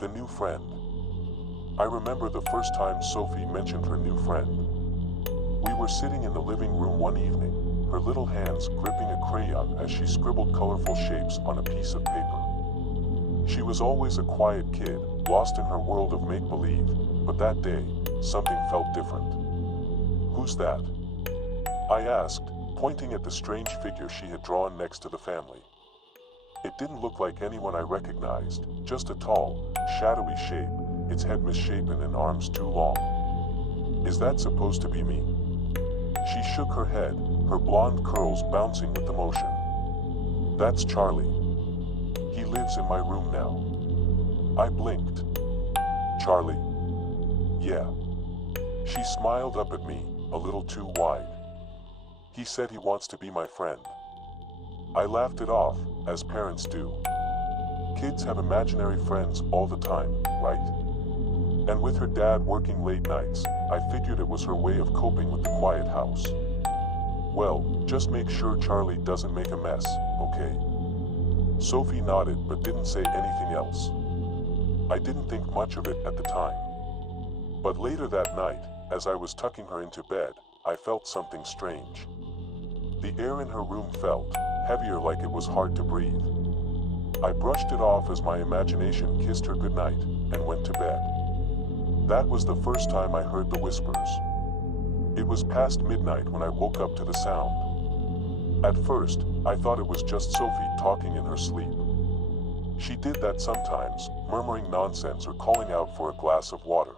The new friend. I remember the first time Sophie mentioned her new friend. We were sitting in the living room one evening, her little hands gripping a crayon as she scribbled colorful shapes on a piece of paper. She was always a quiet kid, lost in her world of make-believe, but that day, something felt different. "Who's that?" I asked, pointing at the strange figure she had drawn next to the family. It didn't look like anyone I recognized, just a tall, shadowy shape, its head misshapen and arms too long. "Is that supposed to be me?" She shook her head, her blonde curls bouncing with the motion. "That's Charlie. He lives in my room now." I blinked. "Charlie?" "Yeah." She smiled up at me, a little too wide. "He said he wants to be my friend." I laughed it off, as parents do. Kids have imaginary friends all the time, right? And with her dad working late nights, I figured it was her way of coping with the quiet house. "Well, just make sure Charlie doesn't make a mess, okay?" Sophie nodded but didn't say anything else. I didn't think much of it at the time. But later that night, as I was tucking her into bed, I felt something strange. The air in her room felt heavier, like it was hard to breathe. I brushed it off as my imagination kissed her goodnight and went to bed. That was the first time I heard the whispers. It was past midnight when I woke up to the sound. At first, I thought it was just Sophie talking in her sleep. She did that sometimes, murmuring nonsense or calling out for a glass of water.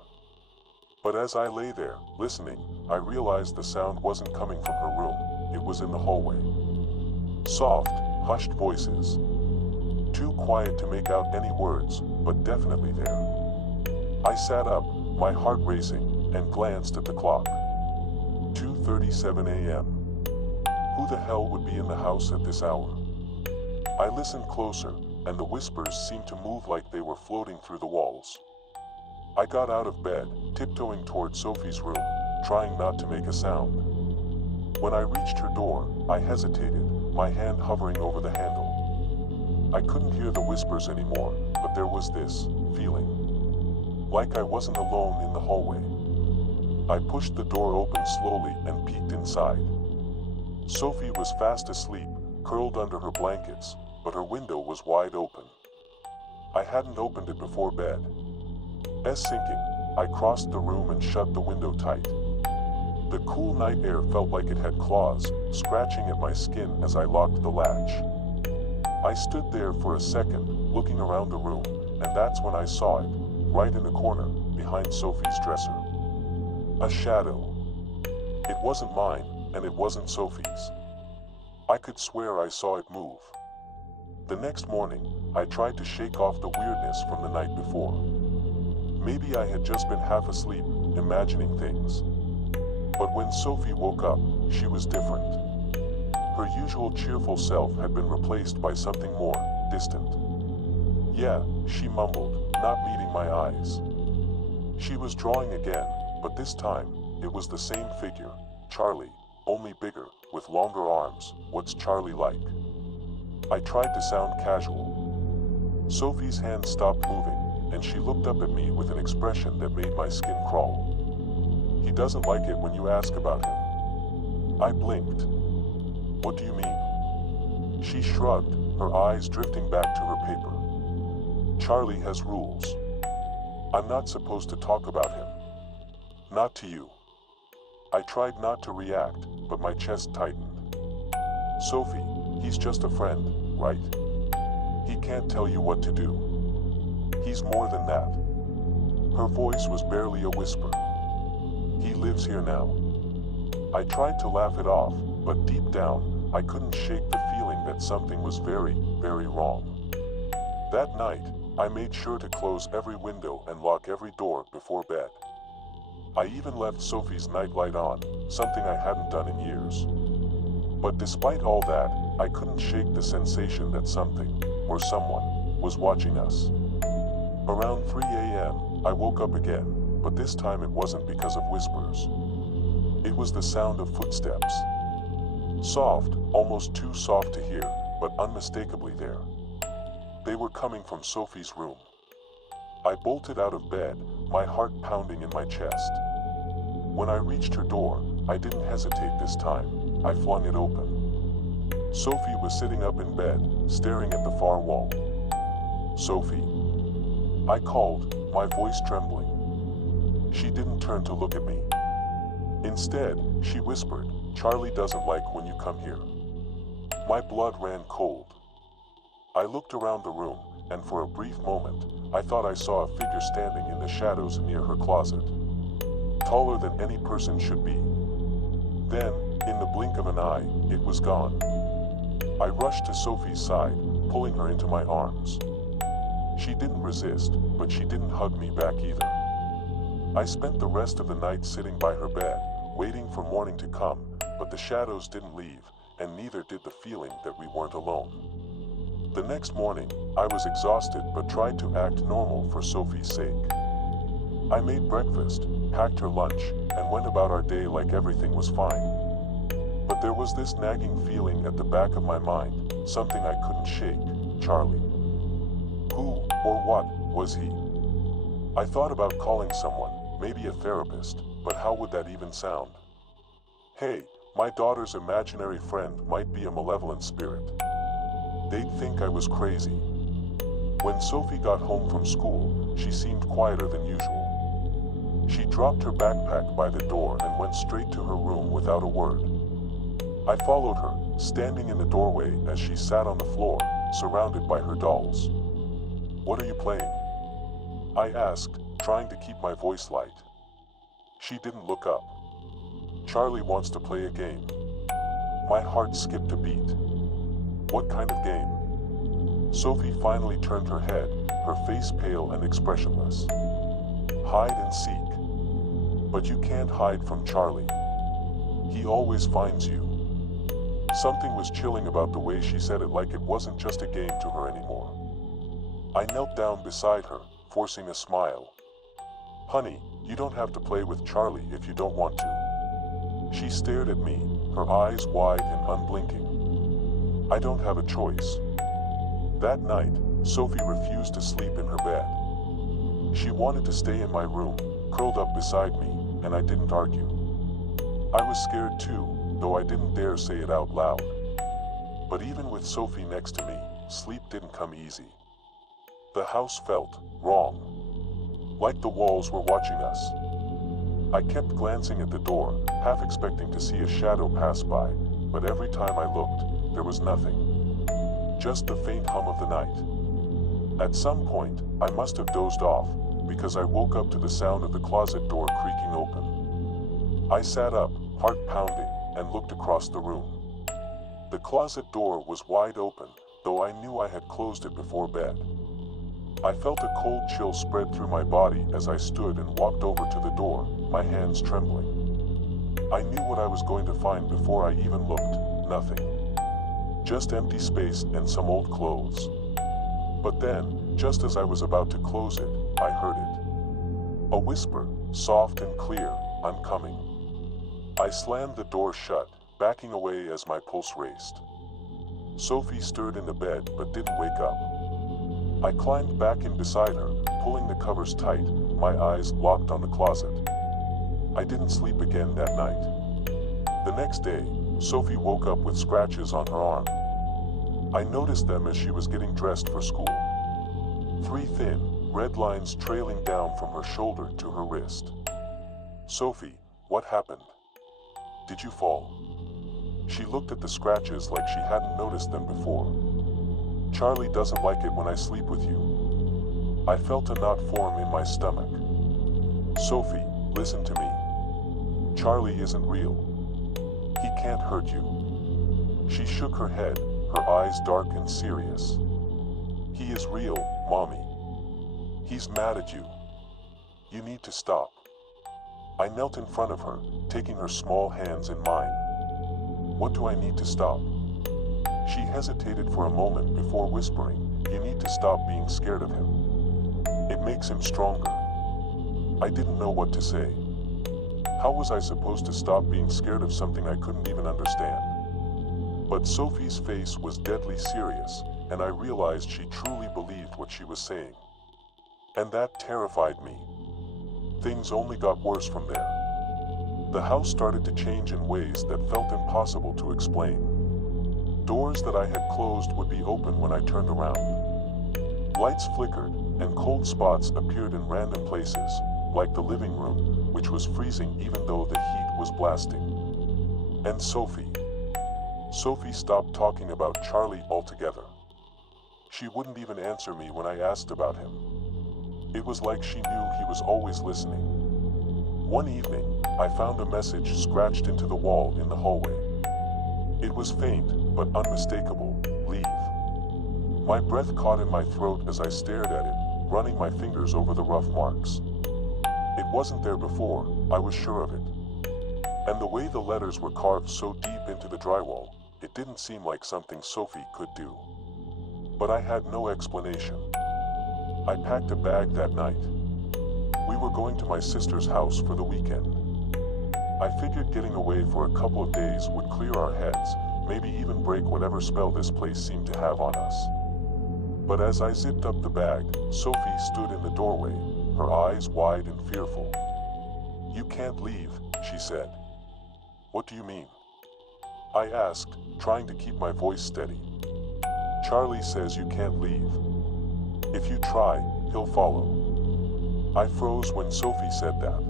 But as I lay there, listening, I realized the sound wasn't coming from her room, it was in the hallway. Soft, hushed voices. Too quiet to make out any words, but definitely there. I sat up, my heart racing, and glanced at the clock. 2:37 a.m. Who the hell would be in the house at this hour? I listened closer, and the whispers seemed to move like they were floating through the walls. I got out of bed, tiptoeing toward Sophie's room, trying not to make a sound. When I reached her door, I hesitated, my hand hovering over the handle. I couldn't hear the whispers anymore, but there was this feeling. Like I wasn't alone in the hallway. I pushed the door open slowly and peeked inside. Sophie was fast asleep, curled under her blankets, but her window was wide open. I hadn't opened it before bed. Sinking, I crossed the room and shut the window tight. The cool night air felt like it had claws, scratching at my skin as I locked the latch. I stood there for a second, looking around the room, and that's when I saw it, right in the corner, behind Sophie's dresser. A shadow. It wasn't mine, and it wasn't Sophie's. I could swear I saw it move. The next morning, I tried to shake off the weirdness from the night before. Maybe I had just been half asleep, imagining things. But when Sophie woke up, she was different. Her usual cheerful self had been replaced by something more distant. "Yeah," she mumbled, not meeting my eyes. She was drawing again, but this time, it was the same figure, Charlie, only bigger, with longer arms. "What's Charlie like?" I tried to sound casual. Sophie's hand stopped moving, and she looked up at me with an expression that made my skin crawl. "He doesn't like it when you ask about him." I blinked. "What do you mean?" She shrugged, her eyes drifting back to her paper. "Charlie has rules. I'm not supposed to talk about him. Not to you." I tried not to react, but my chest tightened. "Sophie, he's just a friend, right? He can't tell you what to do. He's more than that." Her voice was barely a whisper. "He lives here now." I tried to laugh it off, but deep down, I couldn't shake the feeling that something was very, very wrong. That night, I made sure to close every window and lock every door before bed. I even left Sophie's nightlight on, something I hadn't done in years. But despite all that, I couldn't shake the sensation that something, or someone, was watching us. Around 3 a.m., I woke up again, but this time it wasn't because of whispers. It was the sound of footsteps. Soft, almost too soft to hear, but unmistakably there. They were coming from Sophie's room. I bolted out of bed, my heart pounding in my chest. When I reached her door, I didn't hesitate this time. I flung it open. Sophie was sitting up in bed, staring at the far wall. "Sophie," I called, my voice trembling. She didn't turn to look at me. Instead, she whispered, "Charlie doesn't like when you come here." My blood ran cold. I looked around the room, and for a brief moment, I thought I saw a figure standing in the shadows near her closet. Taller than any person should be. Then, in the blink of an eye, it was gone. I rushed to Sophie's side, pulling her into my arms. She didn't resist, but she didn't hug me back either. I spent the rest of the night sitting by her bed, waiting for morning to come, but the shadows didn't leave, and neither did the feeling that we weren't alone. The next morning, I was exhausted but tried to act normal for Sophie's sake. I made breakfast, packed her lunch, and went about our day like everything was fine. But there was this nagging feeling at the back of my mind, something I couldn't shake. Charlie. Who, or what, was he? I thought about calling someone, maybe a therapist, but how would that even sound? Hey, my daughter's imaginary friend might be a malevolent spirit. They'd think I was crazy. When Sophie got home from school, she seemed quieter than usual. She dropped her backpack by the door and went straight to her room without a word. I followed her, standing in the doorway as she sat on the floor, surrounded by her dolls. "What are you playing?" I asked, trying to keep my voice light. She didn't look up. "Charlie wants to play a game." My heart skipped a beat. "What kind of game?" Sophie finally turned her head, her face pale and expressionless. "Hide and seek. But you can't hide from Charlie. He always finds you." Something was chilling about the way she said it, like it wasn't just a game to her anymore. I knelt down beside her, forcing a smile. "Honey, you don't have to play with Charlie if you don't want to." She stared at me, her eyes wide and unblinking. "I don't have a choice." That night, Sophie refused to sleep in her bed. She wanted to stay in my room, curled up beside me, and I didn't argue. I was scared too, though I didn't dare say it out loud. But even with Sophie next to me, sleep didn't come easy. The house felt wrong, like the walls were watching us. I kept glancing at the door, half expecting to see a shadow pass by, but every time I looked, there was nothing. Just the faint hum of the night. At some point, I must have dozed off, because I woke up to the sound of the closet door creaking open. I sat up, heart pounding, and looked across the room. The closet door was wide open, though I knew I had closed it before bed. I felt a cold chill spread through my body as I stood and walked over to the door, my hands trembling. I knew what I was going to find before I even looked. Nothing. Just empty space and some old clothes. But then, just as I was about to close it, I heard it. A whisper, soft and clear, "I'm coming." I slammed the door shut, backing away as my pulse raced. Sophie stirred in the bed but didn't wake up. I climbed back in beside her, pulling the covers tight, my eyes locked on the closet. I didn't sleep again that night. The next day, Sophie woke up with scratches on her arm. I noticed them as she was getting dressed for school. 3 thin, red lines trailing down from her shoulder to her wrist. "Sophie, what happened? Did you fall?" She looked at the scratches like she hadn't noticed them before. "Charlie doesn't like it when I sleep with you." I felt a knot form in my stomach. "Sophie, listen to me. Charlie isn't real. He can't hurt you." She shook her head, her eyes dark and serious. "He is real, Mommy. He's mad at you. You need to stop." I knelt in front of her, taking her small hands in mine. "What do I need to stop?" She hesitated for a moment before whispering, "You need to stop being scared of him. It makes him stronger." I didn't know what to say. How was I supposed to stop being scared of something I couldn't even understand? But Sophie's face was deadly serious, and I realized she truly believed what she was saying. And that terrified me. Things only got worse from there. The house started to change in ways that felt impossible to explain. Doors that I had closed would be open when I turned around. Lights flickered, and cold spots appeared in random places, like the living room, which was freezing even though the heat was blasting. And Sophie stopped talking about Charlie altogether. She wouldn't even answer me when I asked about him. It was like she knew he was always listening. One evening, I found a message scratched into the wall in the hallway. It was faint, but unmistakable: leave. My breath caught in my throat as I stared at it, running my fingers over the rough marks. It wasn't there before, I was sure of it. And the way the letters were carved so deep into the drywall, it didn't seem like something Sophie could do. But I had no explanation. I packed a bag that night. We were going to my sister's house for the weekend. I figured getting away for a couple of days would clear our heads, maybe even break whatever spell this place seemed to have on us. But as I zipped up the bag, Sophie stood in the doorway, her eyes wide and fearful. "You can't leave," she said. "What do you mean?" I asked, trying to keep my voice steady. "Charlie says you can't leave. If you try, he'll follow." I froze when Sophie said that.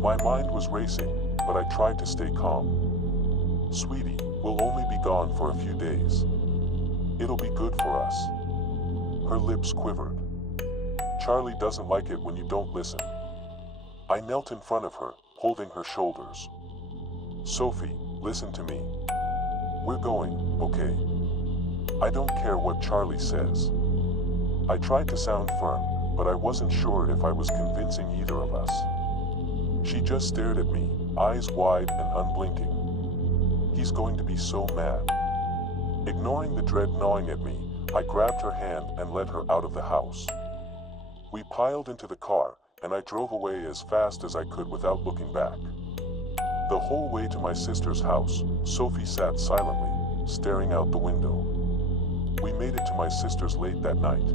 My mind was racing, but I tried to stay calm. "Sweetie, we'll only be gone for a few days. It'll be good for us." Her lips quivered. "Charlie doesn't like it when you don't listen." I knelt in front of her, holding her shoulders. "Sophie, listen to me. We're going, okay? I don't care what Charlie says." I tried to sound firm, but I wasn't sure if I was convincing either of us. She just stared at me, eyes wide and unblinking. He's going to be so mad. Ignoring the dread gnawing at me, I grabbed her hand and led her out of the house. We piled into the car, and I drove away as fast as I could without looking back. The whole way to my sister's house, Sophie sat silently, staring out the window. We made it to my sister's late that night.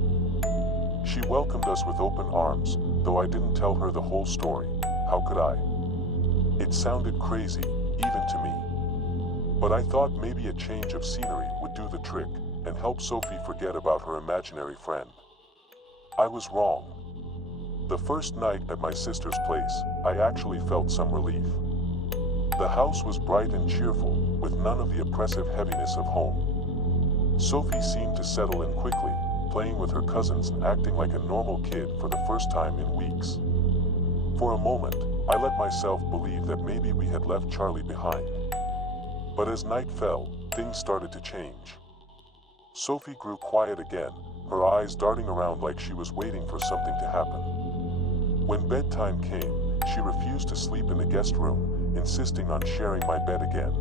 She welcomed us with open arms, though I didn't tell her the whole story. How could I? It sounded crazy, even to me. But I thought maybe a change of scenery would do the trick and help Sophie forget about her imaginary friend. I was wrong. The first night at my sister's place, I actually felt some relief. The house was bright and cheerful, with none of the oppressive heaviness of home. Sophie seemed to settle in quickly, playing with her cousins and acting like a normal kid for the first time in weeks. For a moment, I let myself believe that maybe we had left Charlie behind. But as night fell, things started to change. Sophie grew quiet again, her eyes darting around like she was waiting for something to happen. When bedtime came, she refused to sleep in the guest room, insisting on sharing my bed again.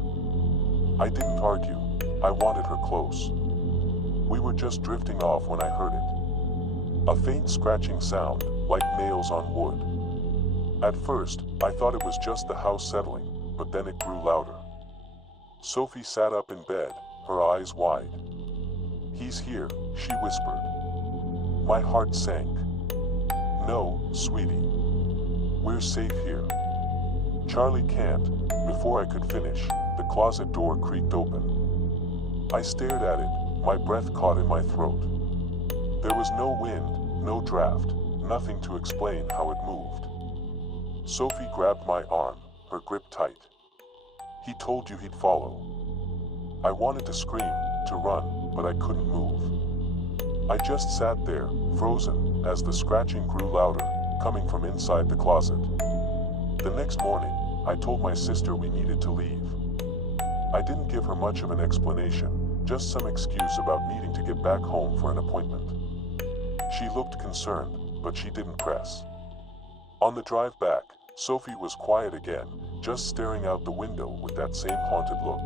I didn't argue. I wanted her close. We were just drifting off when I heard it. A faint scratching sound, like nails on wood. At first, I thought it was just the house settling, but then it grew louder. Sophie sat up in bed, her eyes wide. "He's here," she whispered. My heart sank. "No, sweetie. We're safe here." "Charlie can't." Before I could finish, the closet door creaked open. I stared at it, my breath caught in my throat. There was no wind, no draft, nothing to explain how it moved. Sophie grabbed my arm, her grip tight. "He told you he'd follow." I wanted to scream, to run, but I couldn't move. I just sat there, frozen, as the scratching grew louder, coming from inside the closet. The next morning, I told my sister we needed to leave. I didn't give her much of an explanation, just some excuse about needing to get back home for an appointment. She looked concerned, but she didn't press. On the drive back, Sophie was quiet again, just staring out the window with that same haunted look.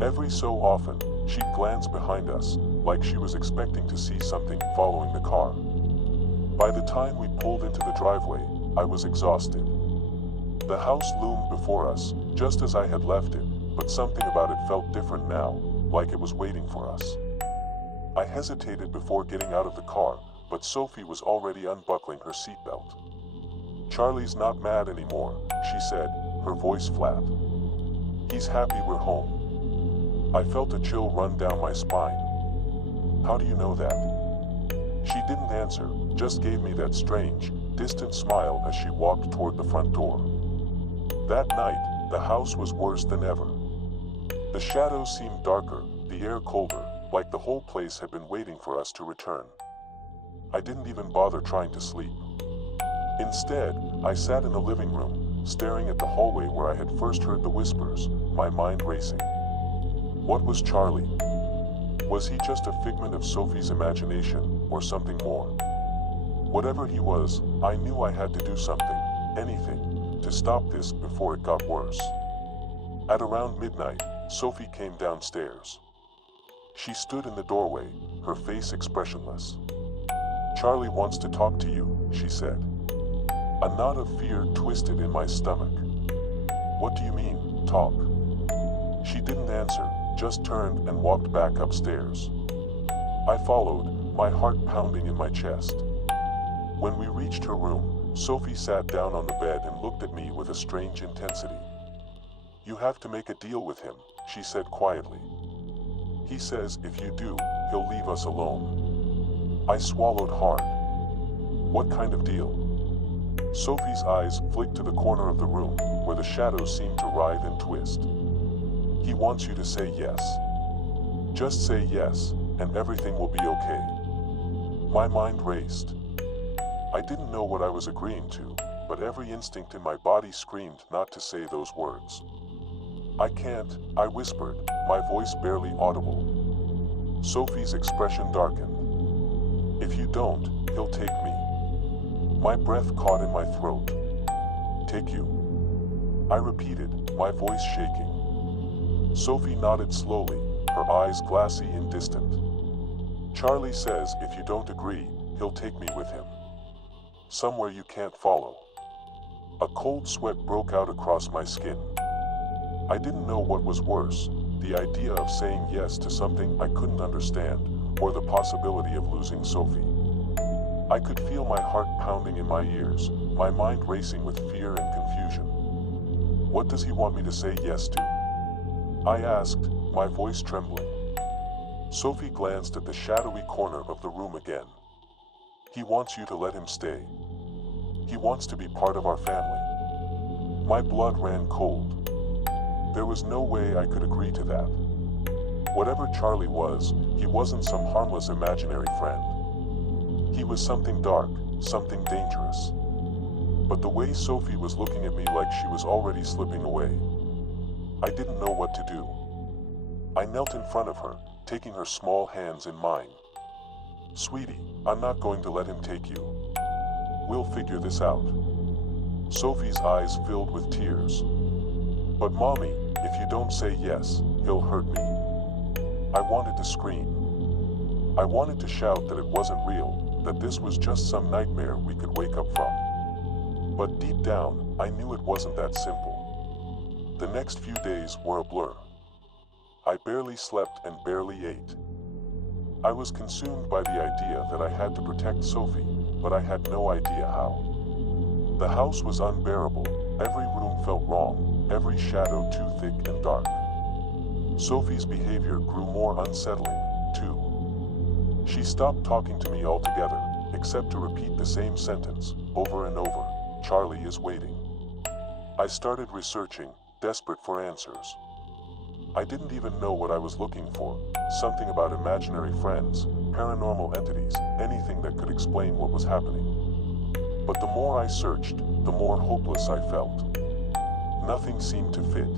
Every so often, she'd glance behind us, like she was expecting to see something following the car. By the time we pulled into the driveway, I was exhausted. The house loomed before us, just as I had left it, but something about it felt different now, like it was waiting for us. I hesitated before getting out of the car, but Sophie was already unbuckling her seatbelt. "Charlie's not mad anymore," she said, her voice flat. "He's happy we're home." I felt a chill run down my spine. "How do you know that?" She didn't answer, just gave me that strange, distant smile as she walked toward the front door. That night, the house was worse than ever. The shadows seemed darker, the air colder, like the whole place had been waiting for us to return. I didn't even bother trying to sleep. Instead, I sat in the living room, staring at the hallway where I had first heard the whispers, my mind racing. What was Charlie? Was he just a figment of Sophie's imagination, or something more? Whatever he was, I knew I had to do something, anything, to stop this before it got worse. At around midnight, Sophie came downstairs. She stood in the doorway, her face expressionless. "Charlie wants to talk to you," she said. A knot of fear twisted in my stomach. "What do you mean, talk?" She didn't answer, just turned and walked back upstairs. I followed, my heart pounding in my chest. When we reached her room, Sophie sat down on the bed and looked at me with a strange intensity. "You have to make a deal with him," she said quietly. "He says if you do, he'll leave us alone." I swallowed hard. "What kind of deal?" Sophie's eyes flicked to the corner of the room, where the shadows seemed to writhe and twist. "He wants you to say yes. Just say yes, and everything will be okay." My mind raced. I didn't know what I was agreeing to, but every instinct in my body screamed not to say those words. "I can't," I whispered, my voice barely audible. Sophie's expression darkened. "If you don't, he'll take me." My breath caught in my throat. "Take you?" I repeated, my voice shaking. Sophie nodded slowly, her eyes glassy and distant. "Charlie says if you don't agree, he'll take me with him. Somewhere you can't follow." A cold sweat broke out across my skin. I didn't know what was worse, the idea of saying yes to something I couldn't understand, or the possibility of losing Sophie. I could feel my heart pounding in my ears, my mind racing with fear and confusion. "What does he want me to say yes to?" I asked, my voice trembling. Sophie glanced at the shadowy corner of the room again. "He wants you to let him stay. He wants to be part of our family." My blood ran cold. There was no way I could agree to that. Whatever Charlie was, he wasn't some harmless imaginary friend. He was something dark, something dangerous. But the way Sophie was looking at me like she was already slipping away, I didn't know what to do. I knelt in front of her, taking her small hands in mine. "Sweetie, I'm not going to let him take you. We'll figure this out." Sophie's eyes filled with tears. "But Mommy, if you don't say yes, he'll hurt me." I wanted to scream. I wanted to shout that it wasn't real, that this was just some nightmare we could wake up from. But deep down, I knew it wasn't that simple. The next few days were a blur. I barely slept and barely ate. I was consumed by the idea that I had to protect Sophie, but I had no idea how. The house was unbearable, every room felt wrong, every shadow too thick and dark. Sophie's behavior grew more unsettling, too. She stopped talking to me altogether, except to repeat the same sentence, over and over, "Charlie is waiting." I started researching, desperate for answers. I didn't even know what I was looking for, something about imaginary friends, paranormal entities, anything that could explain what was happening. But the more I searched, the more hopeless I felt. Nothing seemed to fit.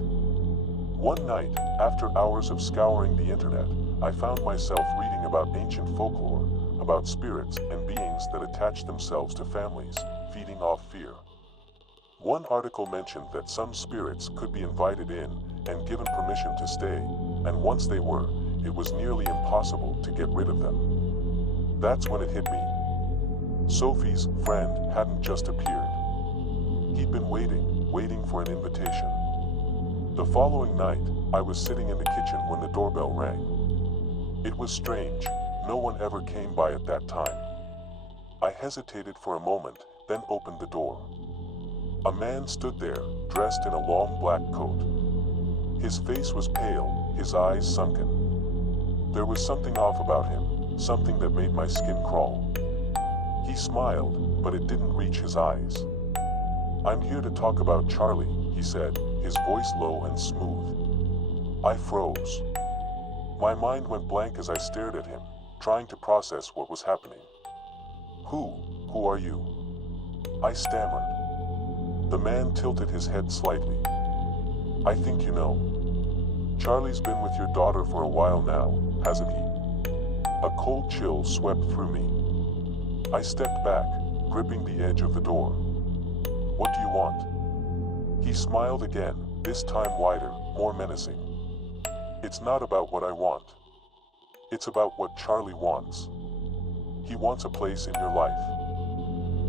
One night, after hours of scouring the internet, I found myself reading about ancient folklore, about spirits and beings that attach themselves to families, feeding off fear. One article mentioned that some spirits could be invited in and given permission to stay, and once they were, it was nearly impossible to get rid of them. That's when it hit me. Sophie's friend hadn't just appeared. He'd been waiting for an invitation. The following night, I was sitting in the kitchen when the doorbell rang. It was strange, no one ever came by at that time. I hesitated for a moment, then opened the door. A man stood there, dressed in a long black coat. His face was pale, his eyes sunken. There was something off about him, something that made my skin crawl. He smiled, but it didn't reach his eyes. "I'm here to talk about Charlie," he said, his voice low and smooth. I froze. My mind went blank as I stared at him, trying to process what was happening. Who are you?" I stammered. The man tilted his head slightly. "I think you know. Charlie's been with your daughter for a while now, hasn't he?" A cold chill swept through me. I stepped back, gripping the edge of the door. "What do you want?" He smiled again, this time wider, more menacing. "It's not about what I want. It's about what Charlie wants. He wants a place in your life.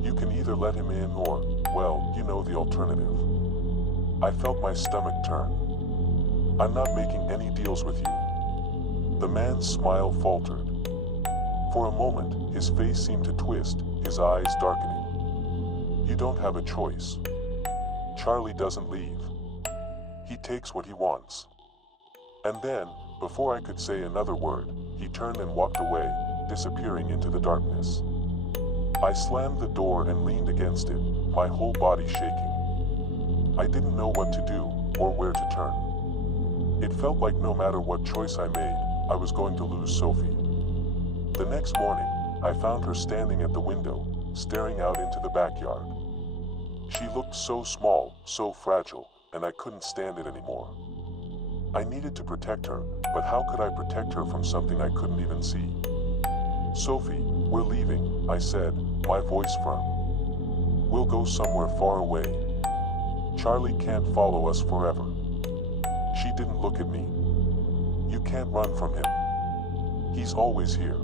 You can either let him in or, well, you know the alternative." I felt my stomach turn. "I'm not making any deals with you." The man's smile faltered. For a moment, his face seemed to twist, his eyes darkening. "You don't have a choice. Charlie doesn't leave. He takes what he wants." And then, before I could say another word, he turned and walked away, disappearing into the darkness. I slammed the door and leaned against it, my whole body shaking. I didn't know what to do, or where to turn. It felt like no matter what choice I made, I was going to lose Sophie. The next morning, I found her standing at the window, staring out into the backyard. She looked so small, so fragile, and I couldn't stand it anymore. I needed to protect her, but how could I protect her from something I couldn't even see? "Sophie, we're leaving," I said, my voice firm. "We'll go somewhere far away. Charlie can't follow us forever." She didn't look at me. "You can't run from him. He's always here."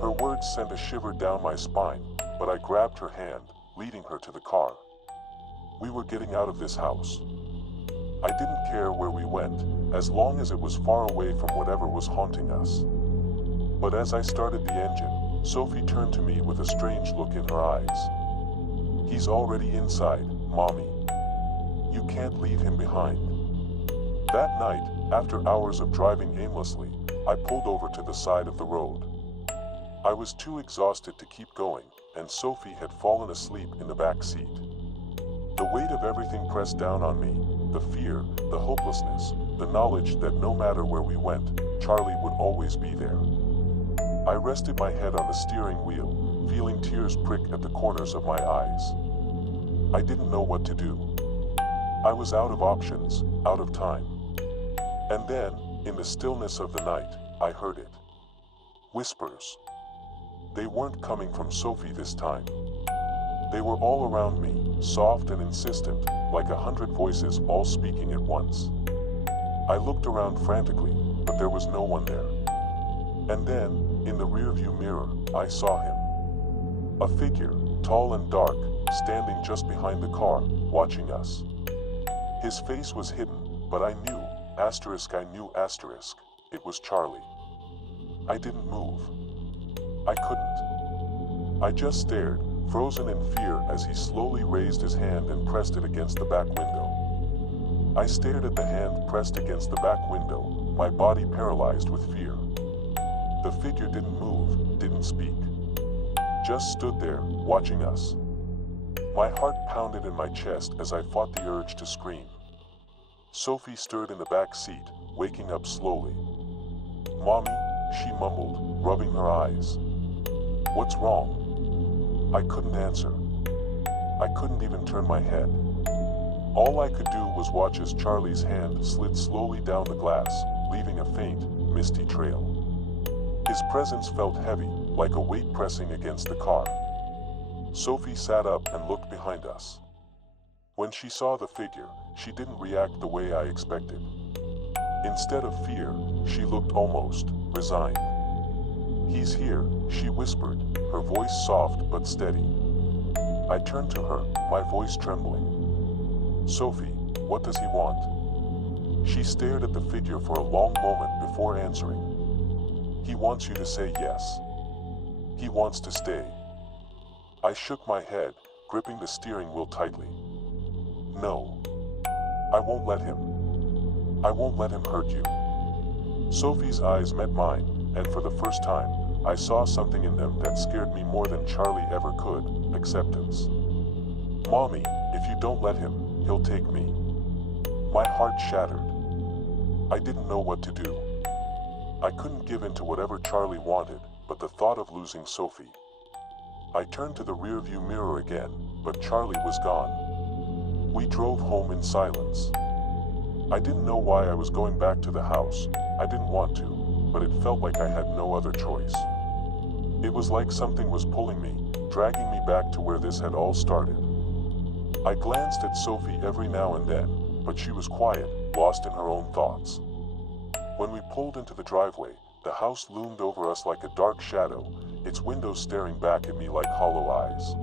Her words sent a shiver down my spine, but I grabbed her hand, leading her to the car. We were getting out of this house. I didn't care where we went, as long as it was far away from whatever was haunting us. But as I started the engine, Sophie turned to me with a strange look in her eyes. "He's already inside, Mommy. You can't leave him behind." That night, after hours of driving aimlessly, I pulled over to the side of the road. I was too exhausted to keep going, and Sophie had fallen asleep in the back seat. The weight of everything pressed down on me, the fear, the hopelessness, the knowledge that no matter where we went, Charlie would always be there. I rested my head on the steering wheel, feeling tears prick at the corners of my eyes. I didn't know what to do. I was out of options, out of time. And then, in the stillness of the night, I heard it. Whispers. They weren't coming from Sophie this time. They were all around me, soft and insistent, like 100 voices all speaking at once. I looked around frantically, but there was no one there. And then, in the rearview mirror, I saw him. A figure, tall and dark, standing just behind the car, watching us. His face was hidden, but I knew, it was Charlie. I didn't move. I couldn't. I just stared, frozen in fear as he slowly raised his hand and pressed it against the back window. I stared at the hand pressed against the back window, my body paralyzed with fear. The figure didn't move, didn't speak. Just stood there, watching us. My heart pounded in my chest as I fought the urge to scream. Sophie stirred in the back seat, waking up slowly. "Mommy," she mumbled, rubbing her eyes. "What's wrong?" I couldn't answer. I couldn't even turn my head. All I could do was watch as Charlie's hand slid slowly down the glass, leaving a faint, misty trail. His presence felt heavy, like a weight pressing against the car. Sophie sat up and looked behind us. When she saw the figure, she didn't react the way I expected. Instead of fear, she looked almost resigned. "He's here," she whispered, her voice soft but steady. I turned to her, my voice trembling. "Sophie, what does he want?" She stared at the figure for a long moment before answering. "He wants you to say yes. He wants to stay." I shook my head, gripping the steering wheel tightly. No. I won't let him. I won't let him hurt you. Sophie's eyes met mine, and for the first time, I saw something in them that scared me more than Charlie ever could: acceptance. Mommy, if you don't let him, he'll take me. My heart shattered. I didn't know what to do. I couldn't give in to whatever Charlie wanted, but the thought of losing Sophie. I turned to the rearview mirror again, but Charlie was gone. We drove home in silence. I didn't know why I was going back to the house. I didn't want to, but it felt like I had no other choice. It was like something was pulling me, dragging me back to where this had all started. I glanced at Sophie every now and then, but she was quiet, lost in her own thoughts. When we pulled into the driveway, the house loomed over us like a dark shadow, its windows staring back at me like hollow eyes.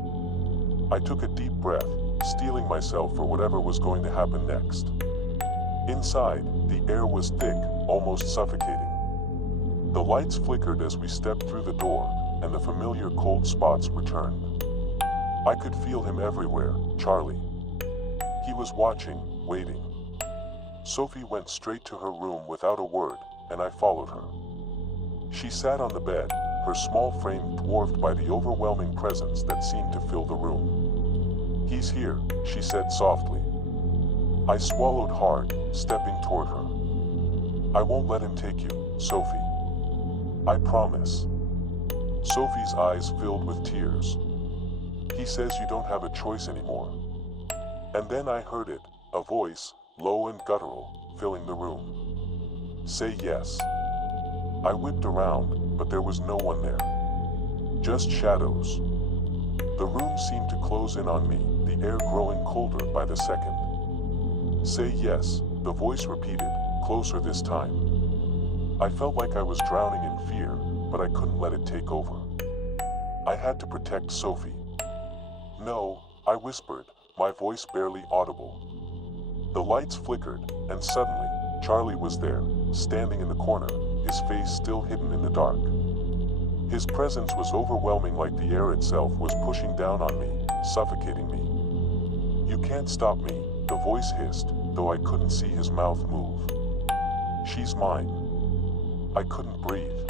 I took a deep breath, steeling myself for whatever was going to happen next. Inside, the air was thick, almost suffocating. The lights flickered as we stepped through the door, and the familiar cold spots returned. I could feel him everywhere, Charlie. He was watching, waiting. Sophie went straight to her room without a word, and I followed her. She sat on the bed, her small frame dwarfed by the overwhelming presence that seemed to fill the room. "He's here," she said softly. I swallowed hard, stepping toward her. "I won't let him take you, Sophie. I promise." Sophie's eyes filled with tears. "He says you don't have a choice anymore." And then I heard it, a voice, low and guttural, filling the room. "Say yes." I whipped around, but there was no one there. Just shadows. The room seemed to close in on me, the air growing colder by the second. "Say yes," the voice repeated, closer this time. I felt like I was drowning in fear, but I couldn't let it take over. I had to protect Sophie. "No," I whispered, my voice barely audible. The lights flickered, and suddenly, Charlie was there, standing in the corner, his face still hidden in the dark. His presence was overwhelming, like the air itself was pushing down on me, suffocating me. "You can't stop me," the voice hissed, though I couldn't see his mouth move. "She's mine." I couldn't breathe.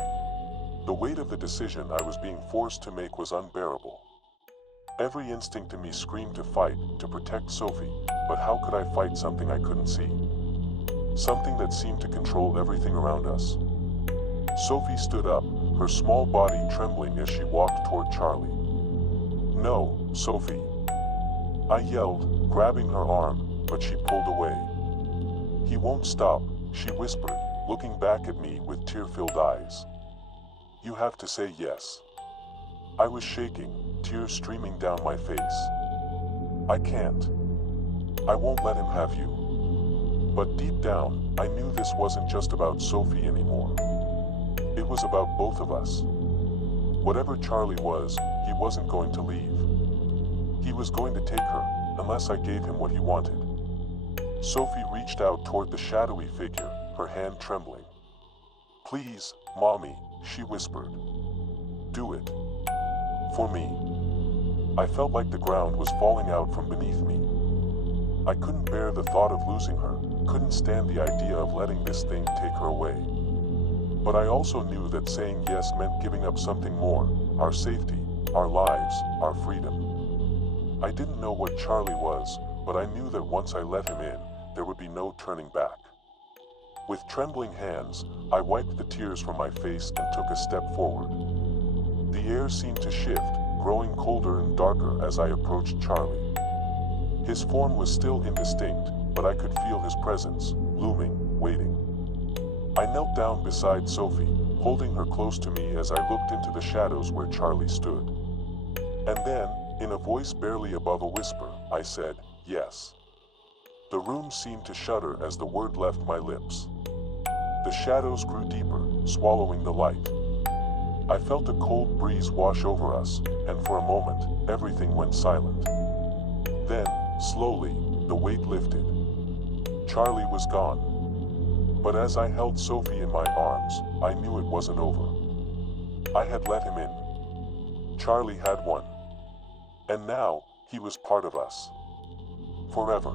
The weight of the decision I was being forced to make was unbearable. Every instinct in me screamed to fight, to protect Sophie, but how could I fight something I couldn't see? Something that seemed to control everything around us. Sophie stood up, her small body trembling as she walked toward Charlie. "No, Sophie." I yelled, grabbing her arm, but she pulled away. "He won't stop," she whispered, looking back at me with tear-filled eyes. "You have to say yes." I was shaking, tears streaming down my face. "I can't. I won't let him have you." But deep down, I knew this wasn't just about Sophie anymore. It was about both of us. Whatever Charlie was, he wasn't going to leave. He was going to take her, unless I gave him what he wanted. Sophie reached out toward the shadowy figure, her hand trembling. "Please, Mommy," she whispered. "Do it. For me." I felt like the ground was falling out from beneath me. I couldn't bear the thought of losing her, couldn't stand the idea of letting this thing take her away. But I also knew that saying yes meant giving up something more, our safety, our lives, our freedom. I didn't know what Charlie was, but I knew that once I let him in, there would be no turning back. With trembling hands, I wiped the tears from my face and took a step forward. The air seemed to shift, growing colder and darker as I approached Charlie. His form was still indistinct, but I could feel his presence, looming, waiting. I knelt down beside Sophie, holding her close to me as I looked into the shadows where Charlie stood. And then, in a voice barely above a whisper, I said, "Yes." The room seemed to shudder as the word left my lips. The shadows grew deeper, swallowing the light. I felt a cold breeze wash over us, and for a moment, everything went silent. Then, slowly, the weight lifted. Charlie was gone. But as I held Sophie in my arms, I knew it wasn't over. I had let him in. Charlie had won. And now, he was part of us. Forever.